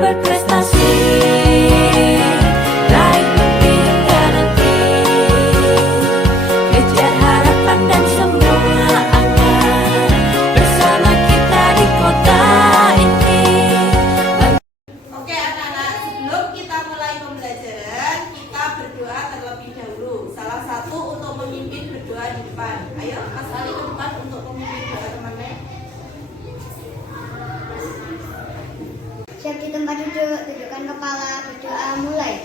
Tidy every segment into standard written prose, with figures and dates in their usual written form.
berprestasi, raih mimpi hingga nanti, kejar harapan dan semua angan bersama kita di kota ini. Oke anak-anak, sebelum kita mulai pembelajaran, kita berdoa terlebih dahulu. Salah satu untuk memimpin berdoa di depan. Ayo Mas Ali ke depan untuk memimpin doa teman-teman. Siap di tempat duduk, tundukkan kepala, berdoa mulai.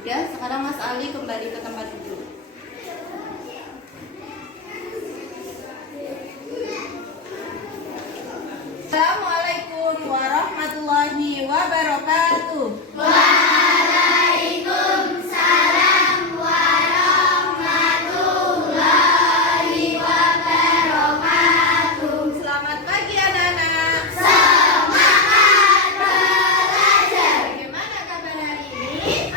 Ya, sekarang Mas Ali kembali ke tempat duduk. Assalamualaikum warahmatullahi wabarakatuh. Selamat pagi anak-anak. Bagaimana kabar hari ini?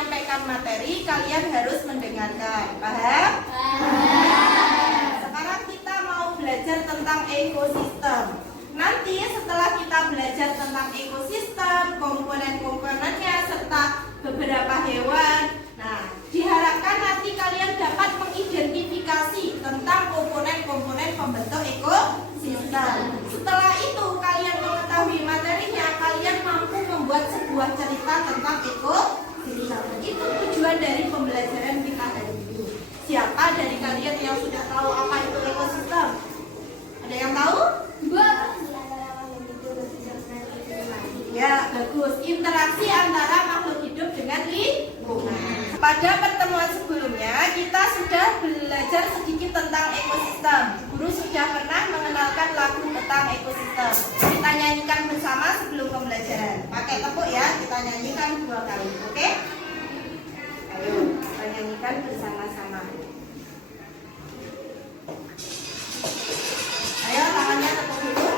menyampaikan materi, kalian harus mendengarkan. Paham? Sekarang kita mau belajar tentang ekosistem. Nanti setelah kita belajar tentang ekosistem, komponen-komponennya, serta beberapa hewan, nah, diharapkan nanti kalian dapat mengidentifikasi tentang komponen-komponen pembentuk ekosistem. Setelah itu kalian mengetahui materinya, kalian mampu membuat sebuah cerita tentang ekosistem. Itu tujuan dari pembelajaran kita hari ini. Siapa dari kalian yang sudah tahu apa itu ekosistem? Ada yang tahu? Ya, bagus. Interaksi antara makhluk hidup dengan lingkungan. Pada pertemuan sebelumnya, kita sudah belajar sedikit tentang ekosistem. Guru sudah pernah mengenalkan lagu tentang ekosistem. Kita nyanyikan bersama sebelum pembelajaran. Pakai tepuk ya, kita nyanyikan 2 kali. Oke? Ayo, kita nyanyikan bersama-sama. Ayo, tangannya tepuk dulu.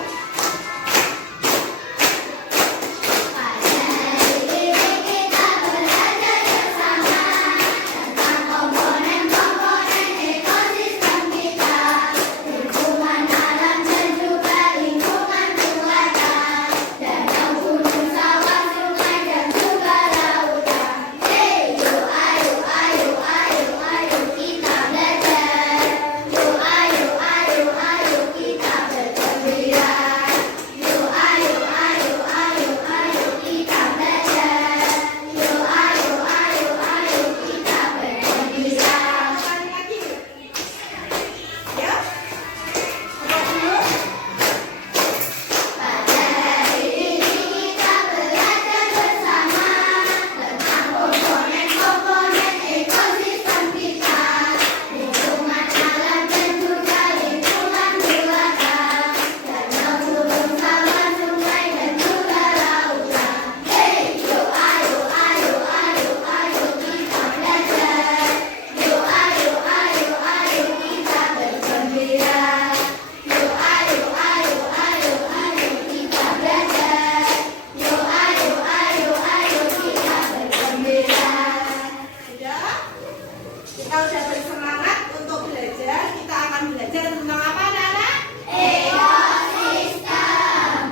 Kita udah bersemangat untuk belajar. Kita akan belajar tentang apa, anak-anak? Ekosistem.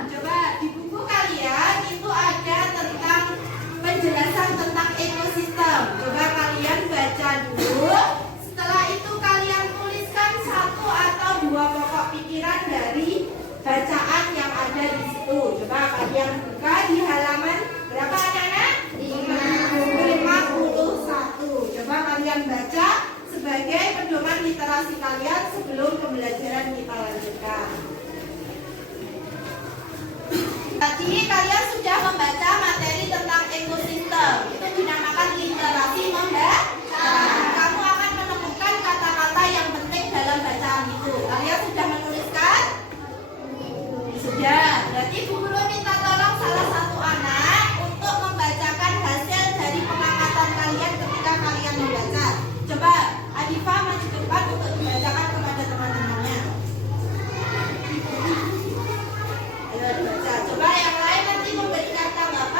Coba di buku kalian itu ada tentang penjelasan tentang ekosistem. Coba kalian baca dulu. Setelah itu kalian tuliskan 1 atau 2 pokok pikiran dari bacaan yang ada di situ. Coba kalian buka di halaman berapa, anak-anak? 51. Coba kalian baca sebagai pedoman literasi kalian sebelum pembelajaran kita lanjutkan. Tadi kalian sudah membaca materi tentang ekosistem. Itu dinamakan literasi membaca. Kamu akan menemukan kata-kata yang penting dalam bacaan itu. Kalian sudah menuliskan? Sudah. Berarti Bu Guru minta tolong salah satu anak untuk membacakan hasil dari pengamatan kalian ketika kalian membaca. Coba Adifa maju ke depan untuk dibacakan kepada teman-temannya. Ayo dibaca. Coba yang lain nanti memberikan tanggapan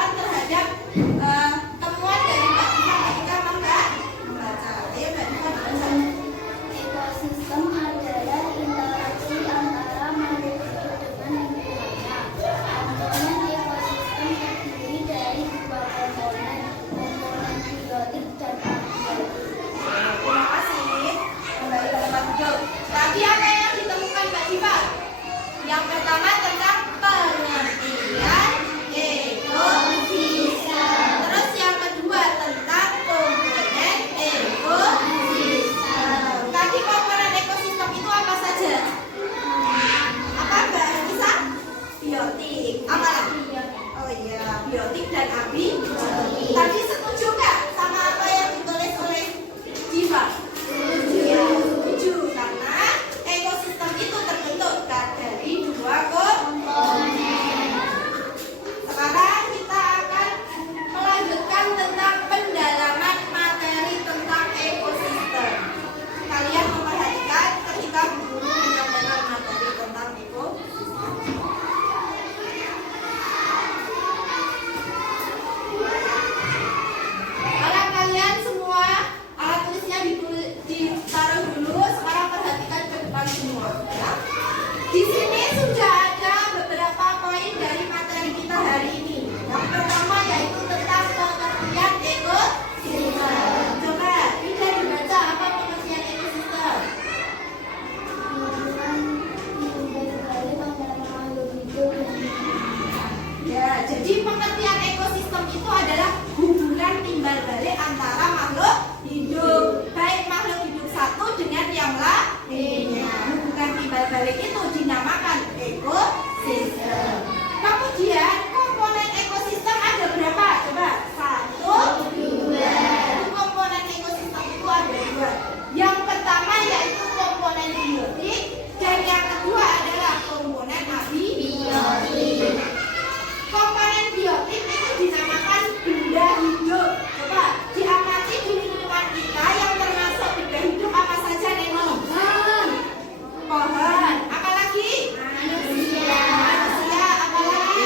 balik itu dinamakan ekosistem. Kemudian komponen ekosistem ada berapa? Coba 1, 2. Komponen ekosistem itu ada 2. Yang pertama yaitu komponen biotik dan yang kedua adalah komponen abiotik. Komponen biotik itu dinamakan benda hidup. Coba diamati di lingkungan kita yang termasuk benda hidup apa saja, Neno? Pohon. Apa lagi? Manusia. Apa lagi?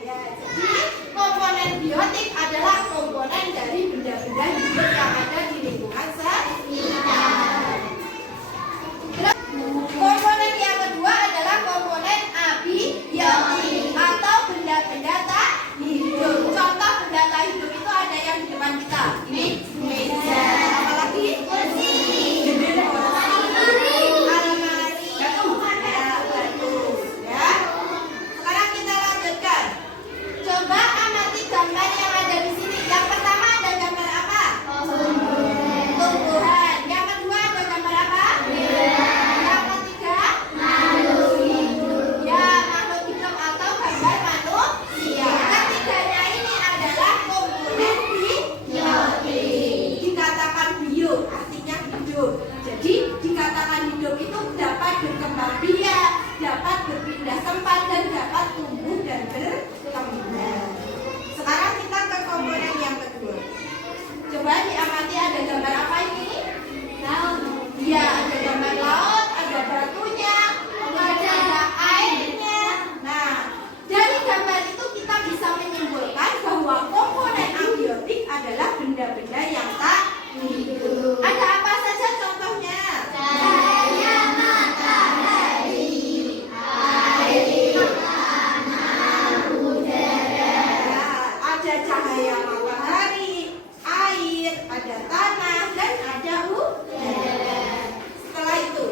Ya, jadi komponen biotik adalah komponen dari benda-benda hidup yang ada di lingkungan sekitar. Komponen yang kedua adalah komponen abiotik atau benda-benda tak hidup. Contoh benda tak hidup itu ada yang di depan kita. Ini meja. Apa lagi? Kursi. Almari. Ya, bagus. Ya. Sekarang kita lanjutkan. Coba amati gambar yang ada di sini. Yang pertama ada gambar apa? Tumbuhan. Yang kedua ada gambar apa? Yang ketiga? Ya, makhluk hidup atau gambar manusia. Ketiganya ini adalah komponen biotik. Dikatakan bio, artinya hidup. Jadi dikatakan hidup itu dapat berkembang biak, dapat berpindah tempat dan dapat tumbuh dan berkembang. Sekarang kita ke komponen yang kedua. Coba diamati ada gambar apa ini? Laut. Ya, ada gambar laut, ada batunya, ada airnya. Nah, dari gambar itu kita bisa menyimpulkan bahwa komponen abiotik adalah benda-benda yang tak hidup. Ada apa saja contohnya? Cahaya matahari, air, tanah, udara. Ada cahaya matahari, air, ada tanah, dan ada udara. Setelah itu,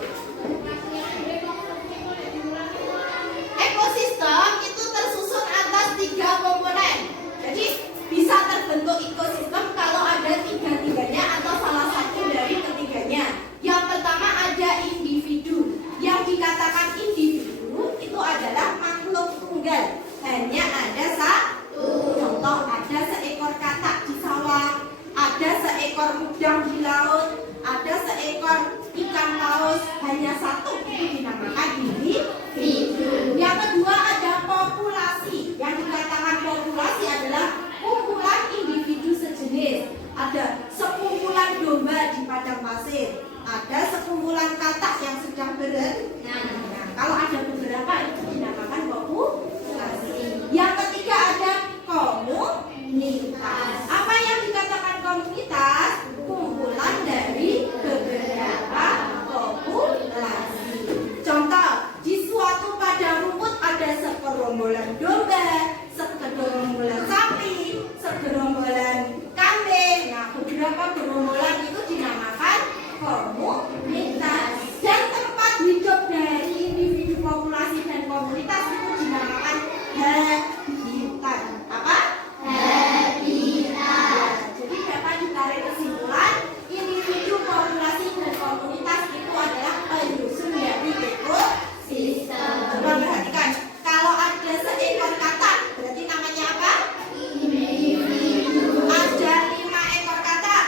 ekosistem itu tersusun atas 3 komponen. Jadi bisa terbentuk ekosistem kalau ada tiga-tiganya atau salah satu dari ketiganya. Yang pertama ada individu. Yang dikatakan individu itu adalah makhluk tunggal. Hanya ada satu. Contoh, ada seekor katak di sawah, ada seekor udang di laut, ada seekor ikan paus, hanya satu, itu dinamakan individu. Yang kedua ada populasi. Yang dikatakan populasi adalah kumpulan individu sejenis. Ada sekumpulan domba di padang pasir, ada sekumpulan katak yang sedang berenang. Nah, kalau ada beberapa itu dinamakan populasi. Yang ketiga ada komunitas. Apa yang dikatakan komunitas? Kumpulan dari beberapa populasi. Contoh, di suatu padang rumput ada segerombolan domba, segerombolan sapi, segerombolan kambing. Nah, beberapa gerombolan itu dinamakan komunitas. Dan tempat hidup dari individu, populasi dan komunitas itu dinamakan habitat. Apa? Habitat. Jadi dapat ditarik kesimpulan individu, populasi dan komunitas itu adalah penyusun dari ekosistem. Coba perhatikan, kalau ada seekor katak, berarti namanya apa? Individu. Ada 5 ekor katak,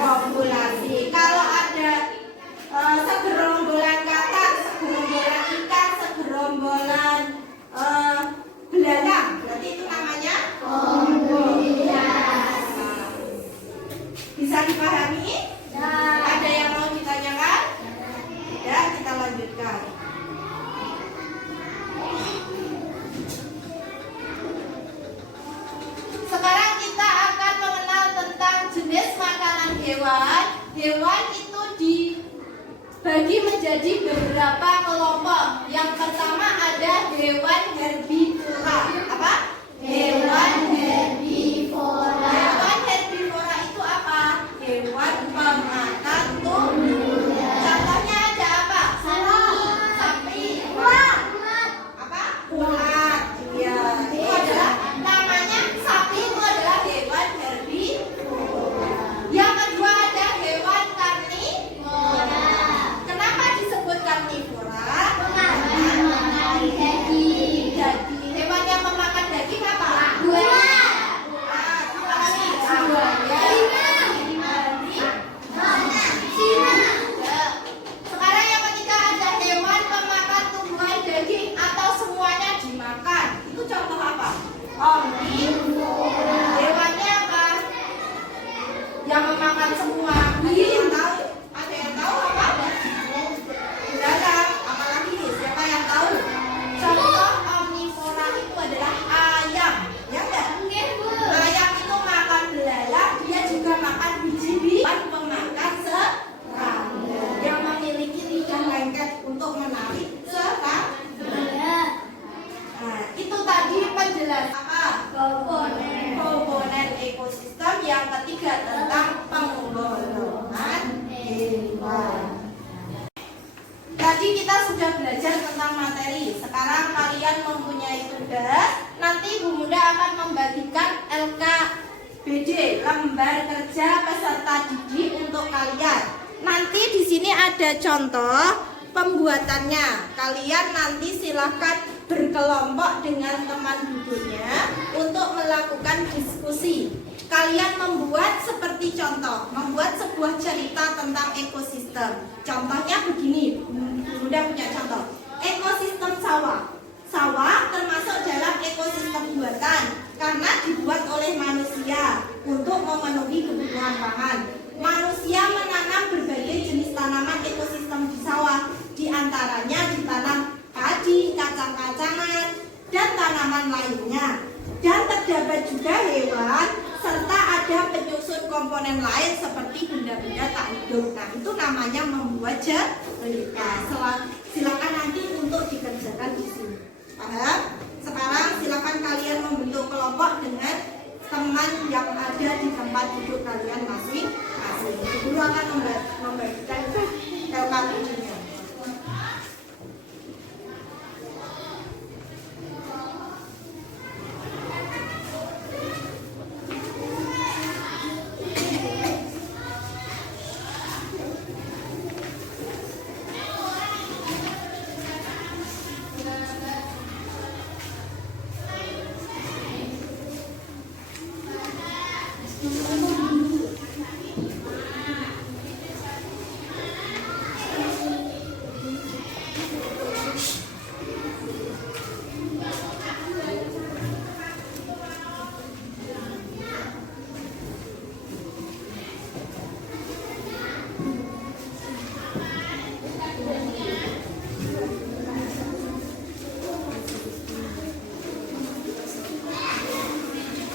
populasi. Kalau ada segerombolan katak, segerombolan ikan, segerombolan belalang, berarti itu namanya komunitas. Bisa dipahami? Ada yang mau ditanyakan? Ya, kita lanjutkan. Sekarang kita akan mengenal tentang jenis makanan hewan. Hewan itu dibagi menjadi beberapa kelompok. Yang pertama ada hewan herbivora. Apa? Hewan herbivora. Hewan herbivora itu apa? Hewan pemakan tumbuhan. Contohnya ada apa? Sapi. Apa? Ulat. Ya, itu adalah namanya sapi, itu adalah hewan herbivora. Yang kedua ada hewan karnivora. Omnivora. Hewannya apa? Yang memakan semua. Ada yang tahu? Ada yang tahu apa? Belalang. Apalagi siapa yang tahu? Contoh omnivora itu adalah ayam. Ya enggak? Ayam itu makan belalang, dia juga makan biji-bijian pemakan serangga yang memiliki lidah lengket untuk menarik serangga. Nah, itu tadi penjelasan apa? Komponen ekosistem. Yang ketiga tentang penggolongan hewan. Tadi kita sudah belajar tentang materi. Sekarang kalian mempunyai tugas. Nanti Bu Bunda akan membagikan LKBD, lembar kerja peserta didik untuk kalian. Nanti di sini ada contoh pembuatannya. Kalian nanti silahkan berkelompok dengan teman duduknya untuk melakukan diskusi. Kalian membuat seperti contoh, membuat sebuah cerita tentang ekosistem. Contohnya begini, Bunda punya contoh. Ekosistem sawah. Sawah termasuk dalam ekosistem buatan karena dibuat oleh manusia untuk memenuhi kebutuhan pangan. Manusia menanam berbagai jenis tanaman ekosistem di sawah, di antaranya ditanam padi, kacang-kacangan, dan tanaman lainnya. Dan terdapat juga hewan serta ada penyusun komponen lain seperti benda-benda tak hidup. Nah, itu namanya membuat cerita. Silakan nanti untuk dikerjakan di sini. Paham? Sekarang silakan kalian membentuk kelompok dengan teman yang ada di tempat duduk kalian masing-masing. Guru akan membagikan LKBD-nya.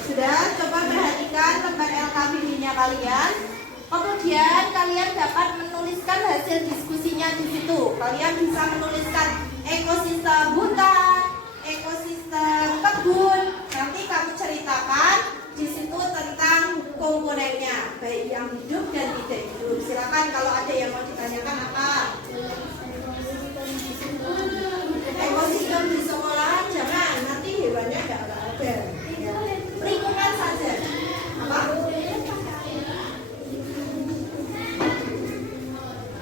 Sudah, coba perhatikan lembar LKBD-nya kalian. Kemudian kalian dapat menuliskan hasil diskusinya di situ. Kalian bisa menuliskan ekosistem hutan, ekosistem kebun. Nanti kamu ceritakan di situ tentang komponennya, baik yang hidup dan tidak hidup. Silakan kalau ada yang mau ditanyakan apa. Ekosistem di sekolahan jangan, nanti hewannya nggak ada. Lingkungan saja. Apa?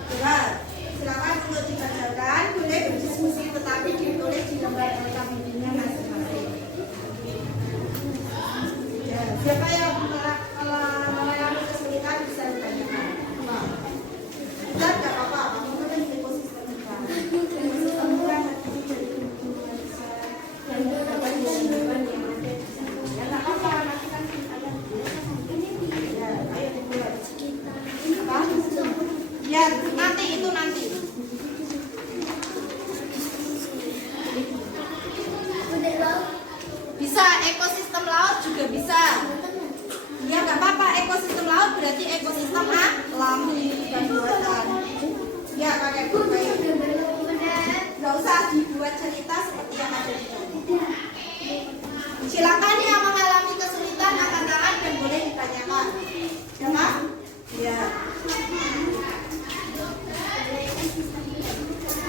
Coba, silakan untuk dikerjakan. Boleh berdiskusi, tetapi ditulis di lembar LKBD-nya masing-masing. Ya, siapa yang mengalami kesulitan bisa ditanyakan. Apa? Bisa nggak apa-apa. Kamu kan ekosistem juga. Ekosistem juga nanti jadi lingkungan besar dan beberapa hewan yang ada di sana. Ya nggak apa-apa. Nanti kan ada. Ya, ayo dibuat. Apa? Ya, nanti itu nanti. Bisa ekosistem laut juga bisa. Ya nggak apa-apa, ekosistem laut berarti ekosistem alami bukan buatan. Ya pakai buku. Nggak usah dibuat cerita seperti yang ada di sini. Silakan yang mengalami kesulitan angkat tangan dan boleh ditanyakan. Ya Pak? Ya.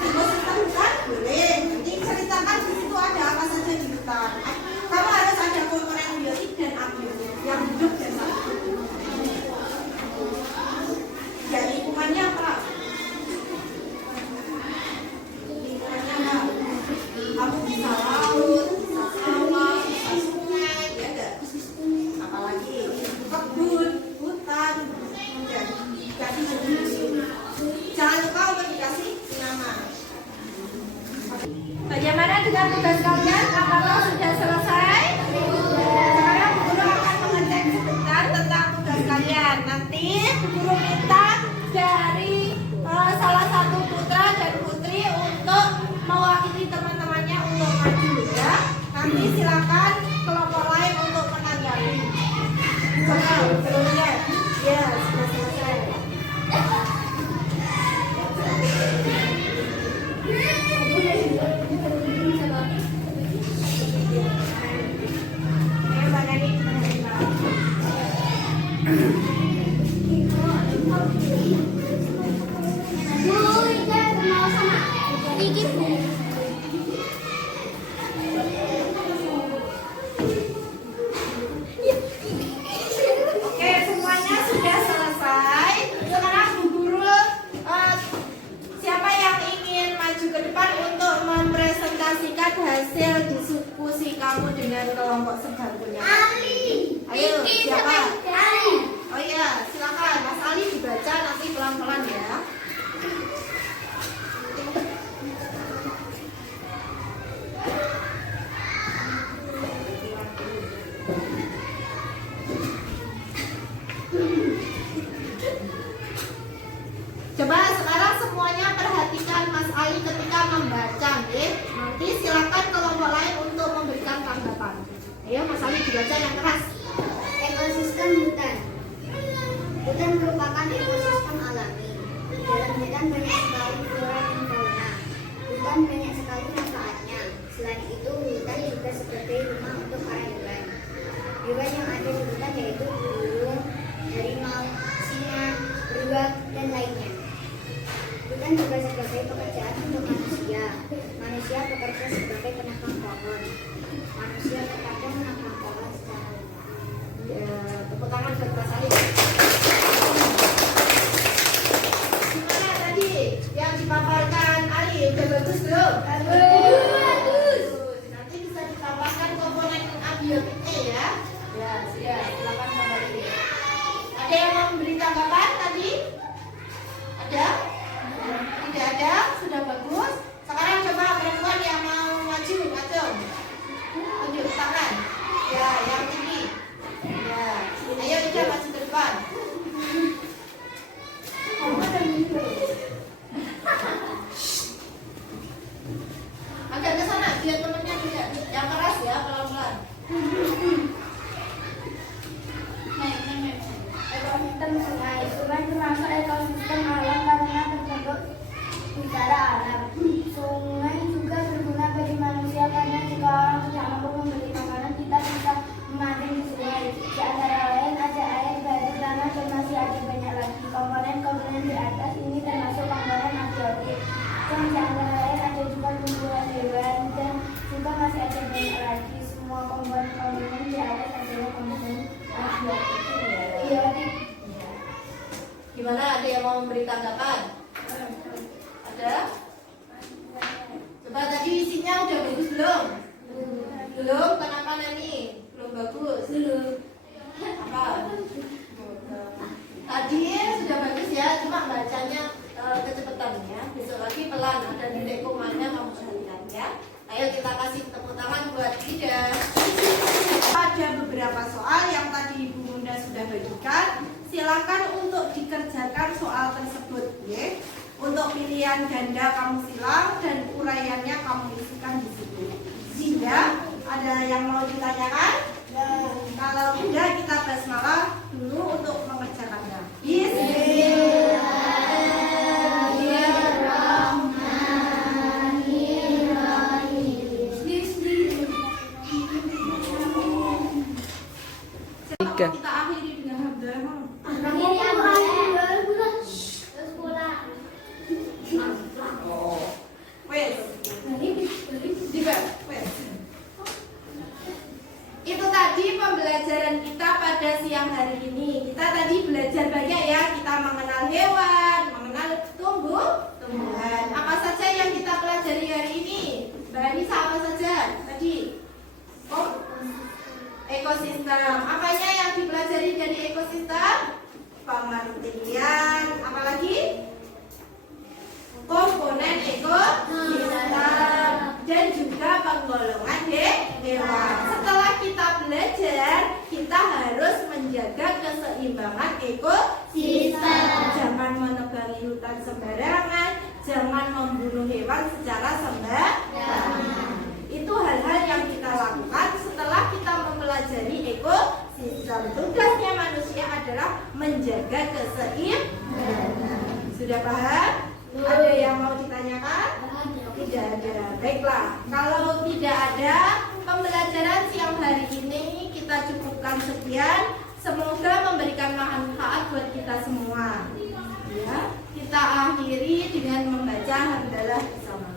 Ekosistem hutan boleh. Nanti ceritakan di situ ada apa saja di hutan. Kamu harus ada komponen biotik dan abiotik yang hidup dan mati. Ya lingkungannya apa? Lingkungannya apa? Kamu bisa laut, bisa sawah, bisa sungai, ya enggak? Apalagi kebun, hutan, ya. Nanti silakan kelompok lain untuk menanggapi. Coba belum lihat? Ya, sudah selesai. Oke, semuanya sudah selesai. Sekarang Bu Guru, siapa yang ingin maju ke depan untuk mempresentasikan hasil diskusi kamu dengan kelompok sebangkunya? Ayo, siapa? Oh iya, silakan Mas Ali dibaca nanti pelan-pelan ya. Coba sekarang semuanya perhatikan Mas Ali ketika membaca, ya. Nanti silakan kelompok lain untuk memberikan tanggapan. Ayo Mas Ali dibaca yang keras. Ekosistem hutan. Hutan merupakan ekosistem alami. Di dalam hutan banyak sekali flora dan fauna. Hutan banyak sekali manfaatnya. Selain itu, hutan juga sebagai rumah untuk para hewan. Hewan yang ada di hutan yaitu burung, harimau, singa, beruang, dan lainnya. Hutan juga sebagai pekerjaan untuk manusia. Manusia bekerja sebagai penebang pohon. Manusia terkadang menebang pohon secara luas. Ya, tepuk tangan buat Mas Ali. Gimana tadi yang dipaparkan Ali? Udah bagus belum? Bagus. Nanti bisa ditambahkan komponen abiotiknya ya. Ya, sudah. Silakan kembali. Ada yang mau memberi tanggapan tadi? Ada? Tidak ada? Sudah bagus. Sekarang coba perempuan yang mau maju, ngacung. Tunjuk tangan. Ya, yang tinggi. Ya, ayo Ida maju ke depan. Agak ke sana, biar temennya juga. Yang keras ya, pelan-pelan. Ekosistem sungai. Sungai termasuk ekosistem alam karena terbentuk secara alam. Sungai juga berguna bagi manusia karena jika orang tidak mampu membeli makanan, kita bisa memancing di sungai. Di antara lain ada air, batu, tanah, dan masih ada banyak lagi. Komponen-komponen di atas ini termasuk komponen abiotik. Dan di antara lain ada juga tumbuhan hewan dan juga masih ada banyak lagi. Semua komponen di atas adalah komponen abiotik. Gimana, ada yang mau memberi tanggapan? Ada? Coba tadi isinya udah bagus belum? Belum, kenapa Nani? Belum bagus? Apa? Tadi sudah bagus ya, cuma bacanya kecepatan ya. Besok lagi pelan, ada titik komanya kamu perhatikan ya. Ayo kita kasih tepuk tangan buat Ida. Ada beberapa soal yang tadi Ibu Bunda sudah bagikan. Silakan untuk dikerjakan soal tersebut ya. Untuk pilihan ganda kamu silang dan uraiannya kamu isikan di situ. Sehingga ada yang mau ditanyakan? Kalau tidak, kita basmalah dulu untuk mengerjakannya. Kita akhiri dengan hamdalah. Wes. Wes. Itu tadi pembelajaran kita pada siang hari ini. Kita tadi belajar banyak ya. Kita mengenal hewan, mengenal tumbuhan. Apa saja yang kita pelajari hari ini? Mbak Anissa, apa saja tadi? Ekosistem. Apanya yang dipelajari dari ekosistem? Pengertian. Apalagi? Komponen ekosistem dan juga penggolongan hewan. Setelah kita belajar, kita harus menjaga keseimbangan ekosistem. Jangan menebangi hutan sembarangan, jangan membunuh hewan secara sembarangan. Itu hal-hal yang kita lakukan menjaga keseimbangan. Sudah paham? Ada yang mau ditanyakan? Tidak ada. Baiklah, kalau tidak ada, pembelajaran siang hari ini kita cukupkan sekian. Semoga memberikan manfaat buat kita semua. Ya, kita akhiri dengan membaca hamdalah bersama.